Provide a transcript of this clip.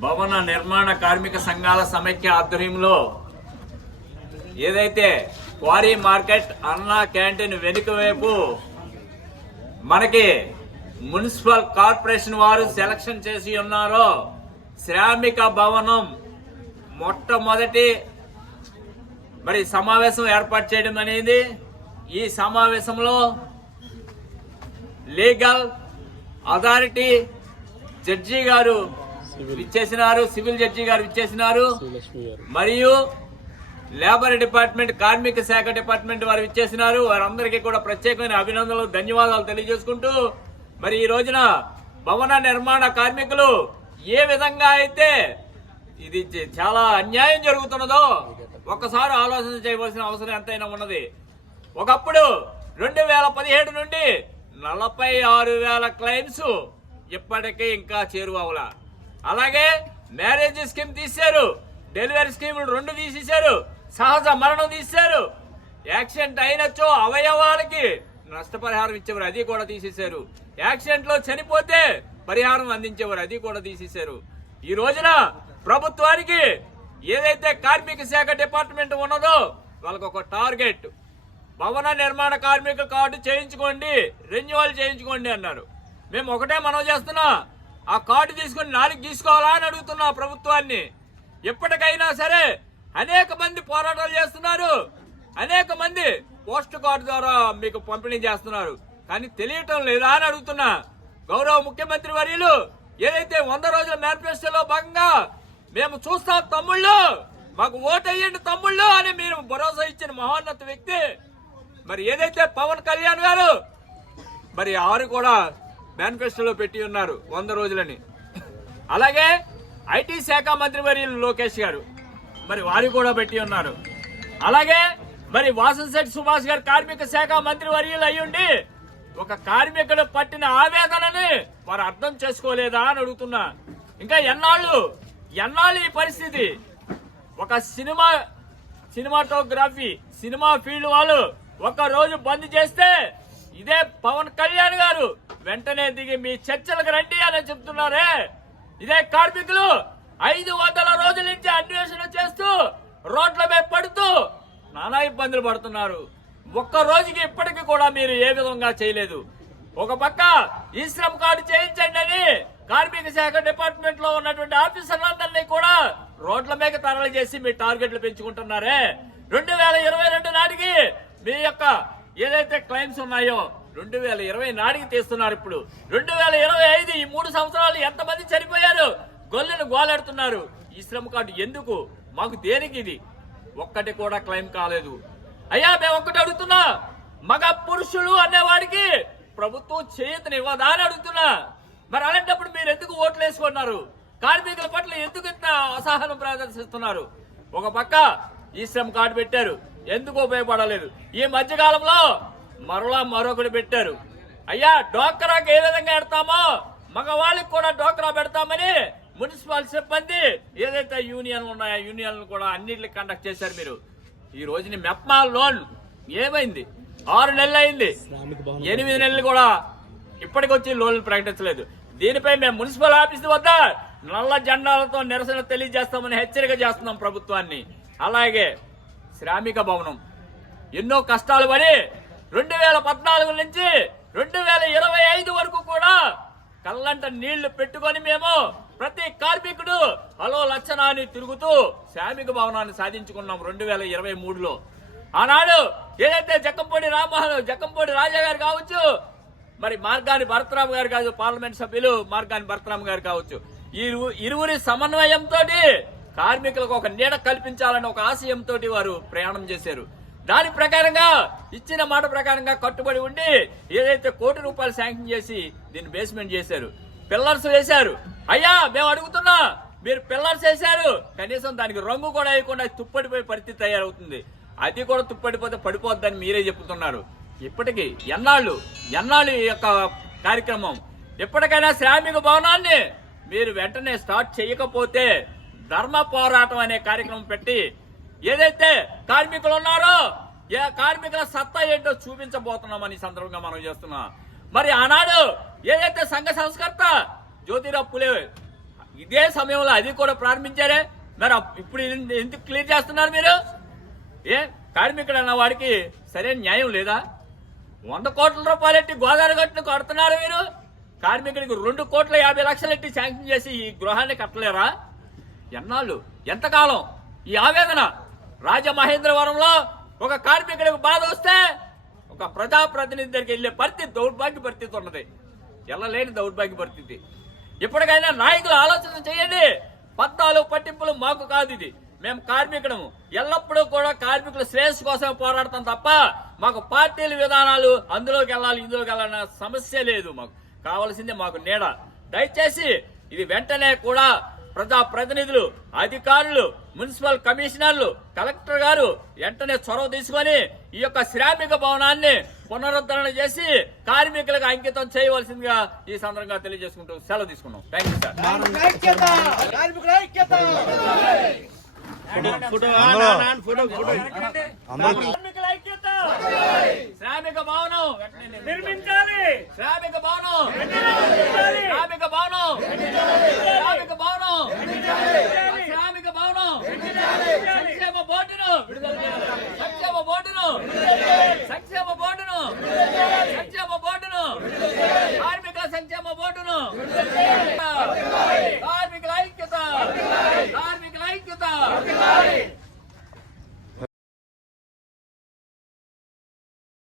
భవన నిర్మాణ కార్మిక సంఘాల సమైక్య ఆధ్వర్యంలో ఏదైతే క్వారీ మార్కెట్ అన్నా క్యాంటీన్ వెనుక వైపు మనకి మున్సిపల్ కార్పొరేషన్ వారు సెలక్షన్ చేసి ఉన్నారో శ్రామిక భవనం మొట్టమొదటి మరి సమావేశం ఏర్పాటు చేయడం అనేది ఈ సమావేశంలో లీగల్ అథారిటీ జడ్జి గారు ఇచ్చేసినారు సివిల్ జడ్జి గారు ఇచ్చేసినారు మరియు లేబర్ డిపార్ట్మెంట్ కార్మిక శాఖ డిపార్ట్మెంట్ వారు ఇచ్చేసినారు వారందరికీ కూడా ప్రత్యేకమైన అభినందనలు ధన్యవాదాలు తెలియజేసుకుంటూ మరి ఈ రోజున భవన నిర్మాణ కార్మికులు ఏ విధంగా అయితే ఇది చాలా అన్యాయం జరుగుతున్నదో ఒక్కసారి ఆలోచన చేయవలసిన అవసరం ఎంతైనా ఉన్నది. ఒకప్పుడు రెండు వేల పదిహేడు నుండి నలభై ఆరు వేల క్లెయిమ్స్ ఇప్పటికీ ఇంకా చేరువవలా. అలాగే మ్యారేజ్ స్కీమ్ తీశారు. డెలివరీ స్కీములు రెండు తీసేశారు. సహజ మరణం తీశారు. యాక్సిడెంట్ అయినచో అవయవాలకి నష్టపరిహారం ఇచ్చేవారు అది కూడా తీసేశారు. యాక్సిడెంట్లో చనిపోతే పరిహారం అందించేవారు అది కూడా తీసేశారు. ఈ రోజున ప్రభుత్వానికి ఏదైతే కార్మిక శాఖ డిపార్ట్మెంట్ ఉన్నదో వాళ్ళకు ఒక టార్గెట్. భవన నిర్మాణ కార్మిక కార్డు చేయించుకోండి రెన్యువల్ చేయించుకోండి అన్నారు. మేము ఒకటే మనం చేస్తున్నా ఆ కార్డు తీసుకుని నాలుగు తీసుకోవాలా అని అడుగుతున్నా ప్రభుత్వాన్ని. ఎప్పటికైనా సరే అనేక మంది పోరాటాలు చేస్తున్నారు. అనేక మంది పోస్ట్ కార్డు ద్వారా మీకు పంపిణీ చేస్తున్నారు. కానీ తెలియటం లేదా అని అడుగుతున్నా. గౌరవ ముఖ్యమంత్రి వర్యులు ఏదైతే వంద రోజుల మేనిఫెస్టోలో భాగంగా మేము చూస్తాం తమ్ముళ్ళు మాకు ఓటేయండి తమ్ముళ్ళు అని మీరు భరోసా ఇచ్చిన మహోన్నత వ్యక్తి మరి ఏదైతే పవన్ కళ్యాణ్ గారు మరి ఆరు కూడా మేనిఫెస్టోలో పెట్టి ఉన్నారు వంద రోజులని. అలాగే ఐటీ శాఖ మంత్రి వర్యులు లోకేష్ గారు. మరి వారు కూడా పెట్టి ఉన్నారు. అలాగే మరి వాసంశెట్టి సుభాష్ గారు కార్మిక శాఖ మంత్రి వర్యులు అయ్యుండి ఒక కార్మికుడు పట్టిన ఆవేదనని వారు అర్థం చేసుకోలేదా అని అడుగుతున్నా. ఇంకా ఎన్నాళ్ళు ఎన్నాళ్ళు ఈ పరిస్థితి? ఒక సినిమా సినిమాటోగ్రఫీ సినిమా ఫీల్డ్ వాళ్ళు ఒక రోజు బంద్ చేస్తే ఇదే పవన్ కళ్యాణ్ గారు వెంటనే దిగి మీ చర్చలకు రండి అని చెప్తున్నారే. ఇదే కార్మికులు ఐదు వందల రోజుల నుంచి అన్వేషణ చేస్తూ రోడ్ల మీద పడుతూ నానా ఇబ్బందులు పడుతున్నారు. ఒక్క రోజుకి ఇప్పటికి కూడా మీరు ఏ విధంగా చేయలేదు. ఒక పక్క ఈ శ్రమ్ కార్డు చేయించండి అని కార్మిక శాఖ డిపార్ట్మెంట్లో ఉన్నటువంటి ఆఫీసర్లందరినీ కూడా రోడ్ల మీద తరలి చేసి మీ టార్గెట్లు పెంచుకుంటున్నారే. రెండు వేల ఇరవై రెండు నాటికి మీ యొక్క ఏదైతే క్లైమ్స్ ఉన్నాయో రెండు వేల ఇరవై నాటికి తీస్తున్నారు ఇప్పుడు. రెండు వేల ఇరవై ఐదు ఈ మూడు సంవత్సరాలు ఎంతమంది చనిపోయారు? గొల్లెలు గోలాడుతున్నారు ఈ శ్రమ కార్డు ఎందుకు? మాకు దేనికి ఇది? ఒక్కటి కూడా క్లెయిమ్ కాలేదు. అయ్యా మేము ఒక్కటి అడుగుతున్నా. మగ పురుషులు అనేవాడికి ప్రభుత్వం చేతిని ఇవ్వదా అని అడుగుతున్నా. మరి అలాంటప్పుడు మీరు ఎందుకు ఓట్లు వేసుకున్నారు? కార్మికుల పట్ల ఎందుకు ఇంత అసహనం ప్రదర్శిస్తున్నారు? ఒక పక్క ఈ శ్రమ్ కార్డు పెట్టారు. ఎందుకు ఉపయోగపడలేదు? ఈ మధ్యకాలంలో మరలా మరొకటి పెట్టారు. అయ్యా డోక్రాకి ఏ విధంగా పెడతామో మగవాళ్ళకి కూడా డోక్రా పెడతామని మున్సిపల్ సిబ్బంది ఏదైతే యూనియన్ ఉన్నాయో యూనియన్ కూడా అన్నిటిని కండక్ట్ చేశారు మీరు. ఈ రోజుని మెప్మా లోన్ ఏమైంది? ఆరు నెలలు అయింది. ఎనిమిది నెలలు కూడా ఇప్పటికొచ్చి లోన్లు ప్రకటించలేదు. దీనిపై మేము మున్సిపల్ ఆఫీస్ వద్ద నల్ల జెండాలతో నిరసన తెలియజేస్తామని హెచ్చరిక చేస్తున్నాం ప్రభుత్వాన్ని. అలాగే శ్రామిక భవనం. ఎన్నో కష్టాలు పడి రెండు వేల పద్నాలుగు నుంచి రెండు వేల ఇరవై ఐదు వరకు కూడా కళ్ళంట నీళ్ళు పెట్టుకొని మేము ప్రతి కార్మికుడు హలో లచ్చన అని తిరుగుతూ శ్రామిక భవనాన్ని సాధించుకున్నాం రెండు వేల ఇరవై మూడులో. ఆనాడు ఏదైతే జక్కంపూడి రామ్మోహన్ జక్కంపూడి రాజా గారు కావచ్చు మరి మార్గాని భరతరామ్ గారు కాదు పార్లమెంట్ సభ్యులు మార్గాని భరతరామ్ గారు కావచ్చు ఈ ఇరు- ఇరువురి సమన్వయంతో కార్మికులకు ఒక నీడ కల్పించాలని ఒక ఆశయంతో వారు ప్రయాణం చేశారు. దాని ప్రకారంగా ఇచ్చిన మాట ప్రకారంగా కట్టుబడి ఉండి ఏదైతే కోటి రూపాయలు శాంక్షన్ చేసి దీన్ని బేస్మెంట్ చేశారు పిల్లర్స్ వేశారు. అయ్యా మేము అడుగుతున్నా మీరు పిల్లర్స్ వేశారు. కనీసం దానికి రంగు కూడా వేయకుండా తుప్పడిపోయే పరిస్థితి తయారవుతుంది. అది కూడా తుప్పడిపోతే పడిపోద్దని మీరే చెప్తున్నారు ఇప్పటికీ ఎన్నాళ్ళు ఎన్నాళ్ళు ఈ యొక్క కార్యక్రమం? ఎప్పటికైనా శ్రామిక భవనాన్ని మీరు వెంటనే స్టార్ట్ చేయకపోతే ధర్మ పోరాటం అనే కార్యక్రమం పెట్టి ఏదైతే కార్మికులు ఉన్నారో ఏ కార్మికుల సత్తా ఏంటో చూపించబోతున్నామని ఈ సందర్భంగా మనం చేస్తున్నాం. మరి ఆనాడు ఏదైతే సంఘ సంస్కర్త జ్యోతిరావు పులే ఇదే సమయంలో అది కూడా ప్రారంభించారే? మరి ఇప్పుడు ఎందుకు క్లియర్ చేస్తున్నారు మీరు? ఏ కార్మికుడు అన్న వాడికి సరైన న్యాయం లేదా? వంద కోట్ల రూపాయలు ఎట్టి గోదావరి గట్టును కడుతున్నారు మీరు? కార్మికుడికి రెండు కోట్ల యాభై లక్షలు ఎట్టి శాంక్షన్ చేసి ఈ గృహాన్ని కట్టలేరా? ఎన్నాళ్ళు? ఎంతకాలం? ఈ ఆవేదన? రాజమహేంద్రవరంలో ఒక కార్మికుడికి బాధ వస్తే ఒక ప్రజాప్రతినిధి దగ్గరికి వెళ్ళే పరిస్థితి దౌర్భాగ్య పరిస్థితి ఉన్నది. వెళ్ళలేని దౌర్భాగ్య పరిస్థితి. ఇప్పటికైనా నాయకులు ఆలోచన చేయండి. పద్నాలుగు పట్టింపులు మాకు కాదు ఇది. మేము కార్మికుడము ఎల్లప్పుడూ కూడా కార్మికుల శ్రేయస్సు కోసం పోరాడతాం తప్ప మాకు పార్టీల విధానాలు అందులోకి వెళ్ళాలి ఇందులోకి వెళ్ళాలన్న సమస్య లేదు మాకు. కావాల్సింది మాకు నీడ. దయచేసి ఇది వెంటనే కూడా ప్రజా ప్రతినిధులు అధికారులు మున్సిపల్ కమిషనర్లు కలెక్టర్ గారు వెంటనే చొరవ తీసుకొని ఈ యొక్క శ్రామిక భవనాన్ని పునరుద్ధరణ చేసి కార్మికులకు అంకితం చేయవలసిందిగా ఈ సందర్భంగా తెలియజేసుకుంటూ సెలవు తీసుకున్నాం. థ్యాంక్ యూ శ్రామిక భవనం నిర్మించాలి! శ్రామిక భవనం శ్రామిక భవనం శ్రామిక భవనం సంక్షేమ బోర్డును సంక్షేమ బోర్డును సంక్షేమ బోర్డును సంక్షేమ బోర్డును కార్మికుల సంక్షేమ బోర్డును.